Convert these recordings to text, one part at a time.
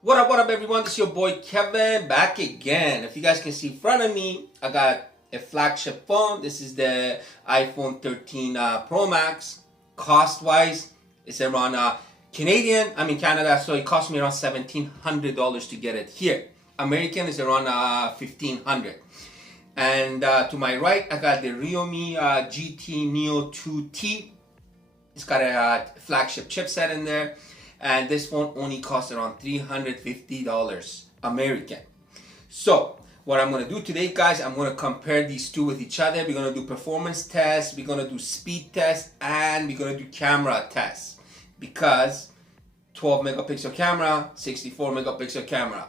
What up, everyone? This is your boy Kevin back again. If you guys can see in front of me, I got a flagship phone. This is the iPhone 13 Pro Max. Cost-wise, it's around Canadian. I'm in Canada, so it cost me around $1,700 to get it here. American is around $1,500. And to my right, I got the Realme GT Neo 2T. It's got a flagship chipset in there. And this phone only costs around $350 American. So what I'm going to do today, guys, I'm going to compare these two with each other. We're going to do performance tests, we're going to do speed tests, and we're going to do camera tests. Because 12 megapixel camera, 64 megapixel camera.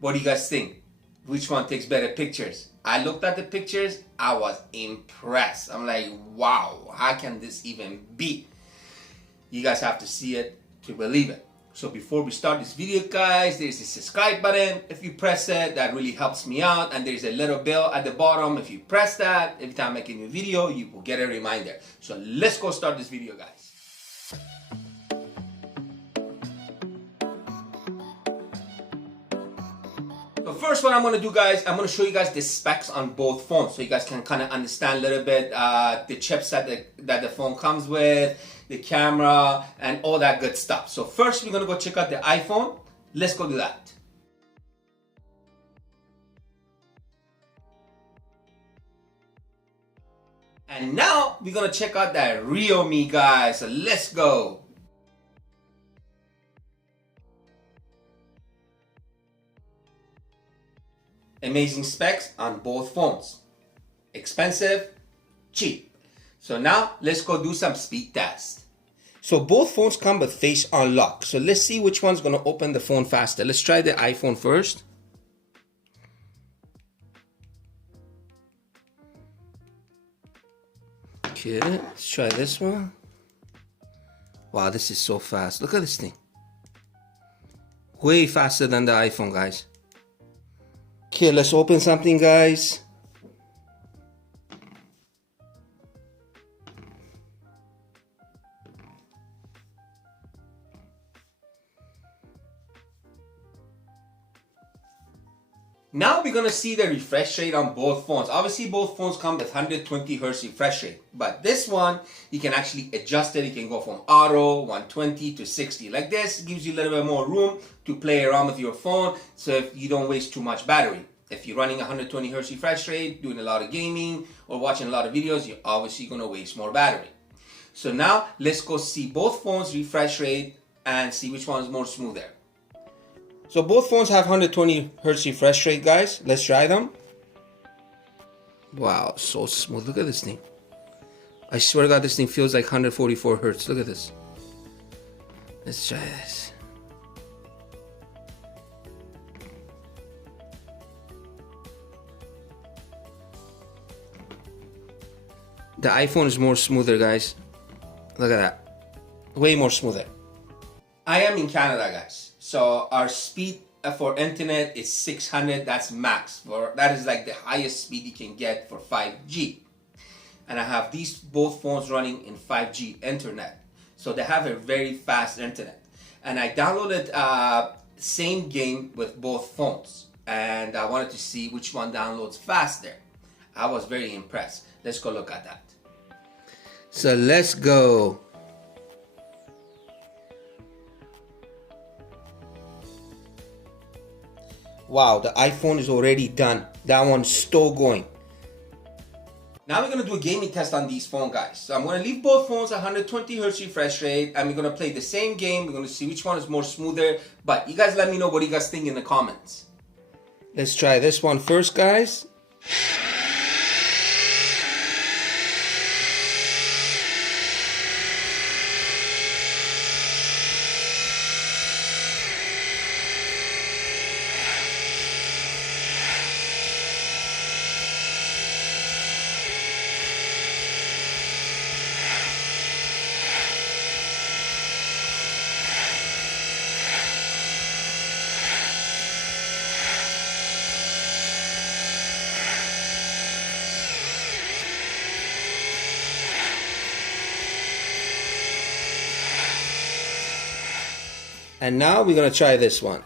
What do you guys think? Which one takes better pictures? I looked at the pictures, I was impressed. I'm like, wow, how can this even be? You guys have to see it to believe it. So before we start this video, guys, there's a subscribe button. If you press it, that really helps me out. And there's a little bell at the bottom. If you press that, every time I make a new video, you will get a reminder. So let's go start this video, guys. So first, what I'm going to do, guys, I'm going to show you guys the specs on both phones so you guys can kind of understand a little bit the chipset that the phone comes with, the camera, and all that good stuff. So first, we're going to go check out the iPhone. Let's go do that. And now, we're going to check out that Realme, guys. So let's go. Amazing specs on both phones. Expensive, cheap. So now let's go do some speed tests. So both phones come with face unlock. So let's see which one's gonna open the phone faster. Let's try the iPhone first. Okay, let's try this one. Wow, this is so fast. Look at this thing. Way faster than the iPhone, guys. Okay, let's open something, guys. Now we're gonna see the refresh rate on both phones. Obviously, both phones come with 120 Hz refresh rate, but this one, you can actually adjust it. You can go from auto, 120 to 60. Like this, gives you a little bit more room to play around with your phone, so if you don't waste too much battery. If you're running 120 Hz refresh rate, doing a lot of gaming, or watching a lot of videos, you're obviously gonna waste more battery. So now, let's go see both phones' refresh rate and see which one is more smoother. So both phones have 120 Hz refresh rate, guys. Let's try them. Wow, so smooth. Look at this thing. I swear to God, this thing feels like 144 Hz. Look at this. Let's try this. The iPhone is more smoother, guys. Look at that. Way more smoother. I am in Canada, guys. So our speed for internet is 600. That's max. That is like the highest speed you can get for 5G. And I have these both phones running in 5G internet. So they have a very fast internet. And I downloaded same game with both phones. And I wanted to see which one downloads faster. I was very impressed. Let's go look at that. So let's go. Wow, the iPhone is already done. That one's still going. Now we're gonna do a gaming test on these phones, guys. So I'm gonna leave both phones at 120 Hz refresh rate, and we're gonna play the same game. We're gonna see which one is more smoother. But you guys let me know what you guys think in the comments. Let's try this one first, guys. And now we're gonna try this one.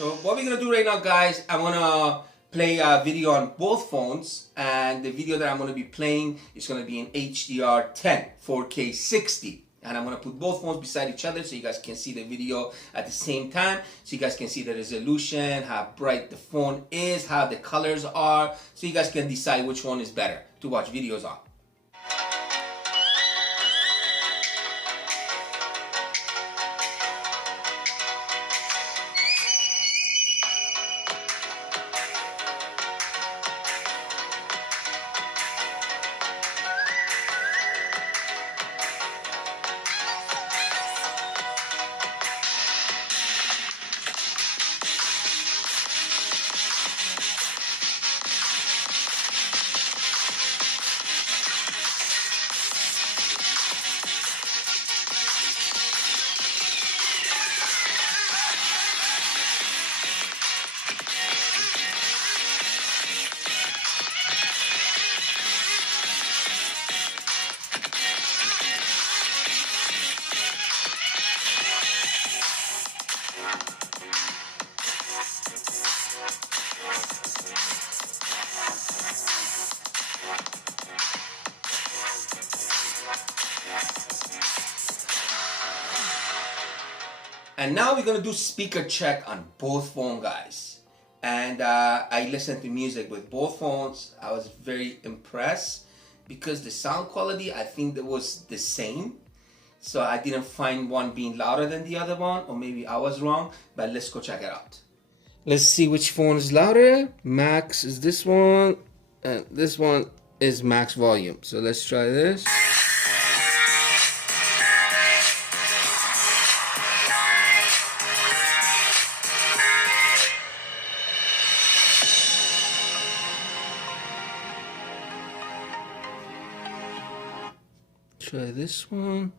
So what we're gonna do right now, guys, I'm gonna play a video on both phones, and the video that I'm gonna be playing is gonna be in HDR10 4K 60. And I'm gonna put both phones beside each other so you guys can see the video at the same time, so you guys can see the resolution, how bright the phone is, how the colors are, so you guys can decide which one is better to watch videos on. And now we're gonna do speaker check on both phones, guys. And I listened to music with both phones. I was very impressed because the sound quality, I think that was the same. So I didn't find one being louder than the other one, or maybe I was wrong, but let's go check it out. Let's see which phone is louder. Max is this one, and this one is max volume. So let's try this. Try this one.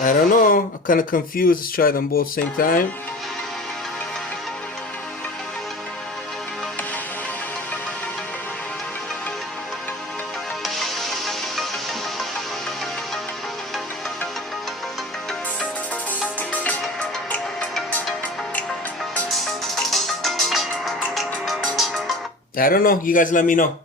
I don't know. I'm kind of confused. Let's try them both same time. I don't know. You guys let me know.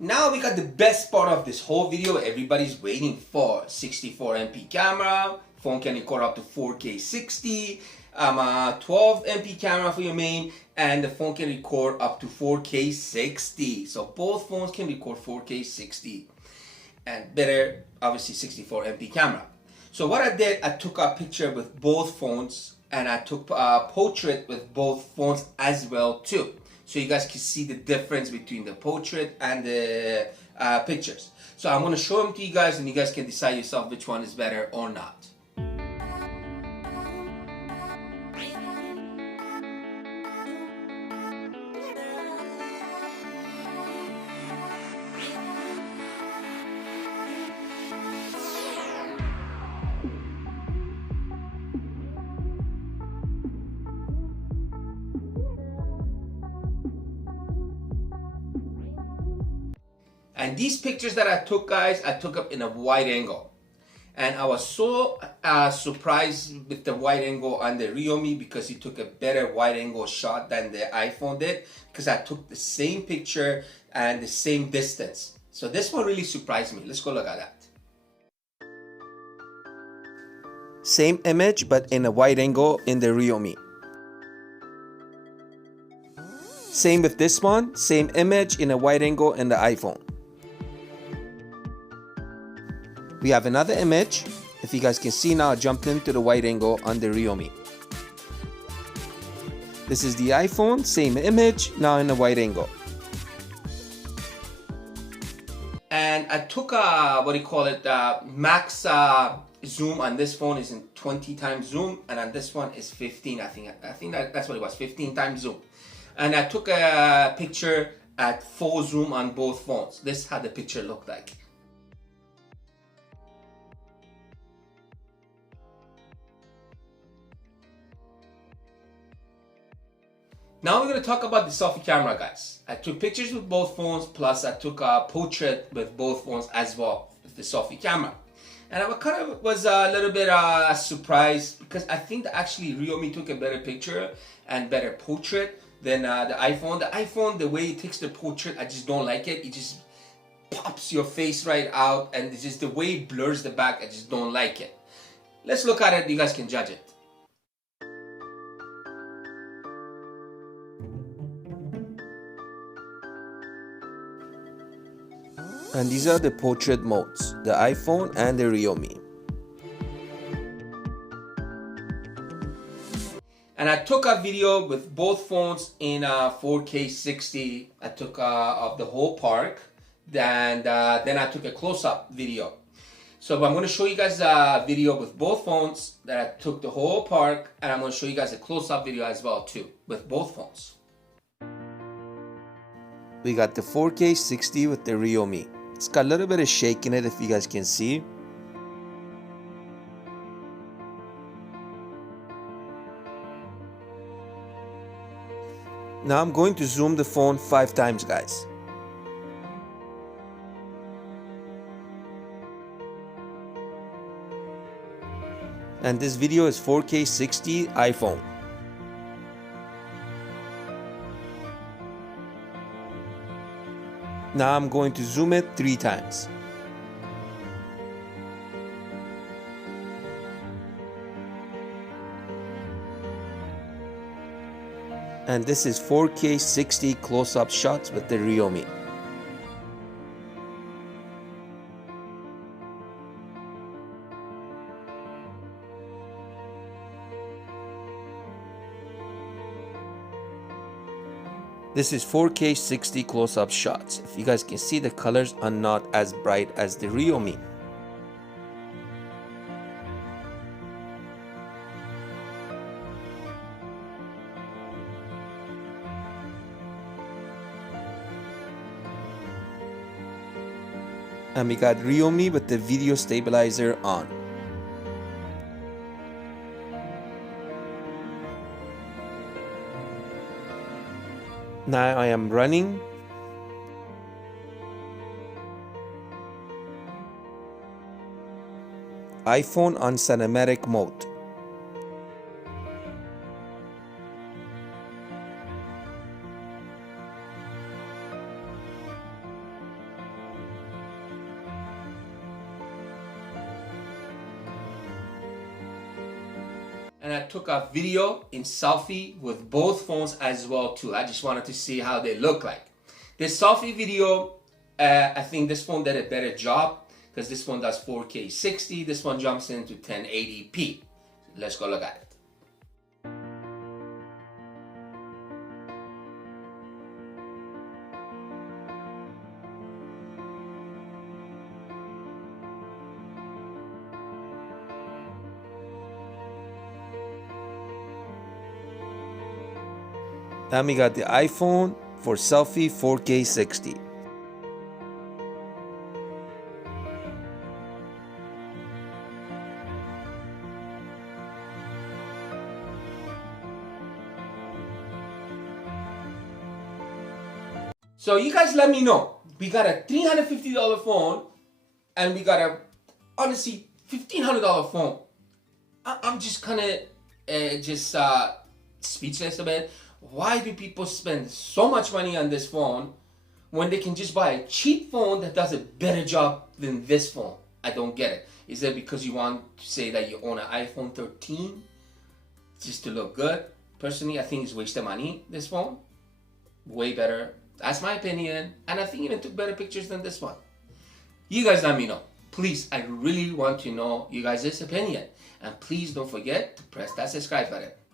Now we got the best part of this whole video everybody's waiting for. 64MP camera, phone can record up to 4K 60, 12MP camera for your main, and the phone can record up to 4K 60. So both phones can record 4K 60. And better, obviously 64MP camera. So what I did, I took a picture with both phones, and I took a portrait with both phones as well too. So you guys can see the difference between the portrait and the pictures. So I'm going to show them to you guys, and you guys can decide yourself which one is better or not. And these pictures that I took, guys, I took up in a wide angle. And I was so surprised with the wide angle on the Realme because it took a better wide angle shot than the iPhone did, because I took the same picture and the same distance. So this one really surprised me. Let's go look at that. Same image but in a wide angle in the Realme. Same with this one, same image in a wide angle in the iPhone. We have another image. If you guys can see now, I jumped into the wide angle on the Realme. This is the iPhone, same image, now in the wide angle. And I took max zoom on this phone is in 20 times zoom, and on this one is 15. I think that's what it was, 15 times zoom. And I took a picture at full zoom on both phones. This is how the picture looked like. Now we're going to talk about the selfie camera, guys. I took pictures with both phones, plus I took a portrait with both phones as well with the selfie camera. And I kind of was a little bit surprised because I think that actually Realme took a better picture and better portrait than the iPhone. The iPhone, the way it takes the portrait, I just don't like it. It just pops your face right out, and it's just the way it blurs the back, I just don't like it. Let's look at it, you guys can judge it. And these are the portrait modes, the iPhone and the Realme. And I took a video with both phones in 4K 60. I took of the whole park. And then I took a close-up video. So I'm going to show you guys a video with both phones that I took the whole park. And I'm going to show you guys a close-up video as well too with both phones. We got the 4K 60 with the Realme. It's got a little bit of shake in it if you guys can see. Now I'm going to zoom the phone 5 times, guys. And this video is 4K 60 iPhone. Now I'm going to zoom it 3 times. And this is 4K 60 close-up shots with the Realme. This is 4K 60 close-up shots. If you guys can see, the colors are not as bright as the Realme. And we got Realme with the video stabilizer on. Now I am running iPhone on cinematic mode. And I took a video in selfie with both phones as well too. I just wanted to see how they look like. This selfie video, I think this phone did a better job because this one does 4K 60. This one jumps into 1080p. Let's go look at it. Then we got the iPhone for selfie 4K 60. So you guys let me know. We got a $350 phone and we got a, honestly, $1,500 phone. I'm just kind of speechless a bit. Why do people spend so much money on this phone when they can just buy a cheap phone that does a better job than this phone? I don't get it. Is it because you want to say that you own an iPhone 13 just to look good? Personally, I think it's wasted money, this phone. Way better. That's my opinion. And I think even took better pictures than this one. You guys let me know. Please, I really want to know you guys' opinion. And please don't forget to press that subscribe button.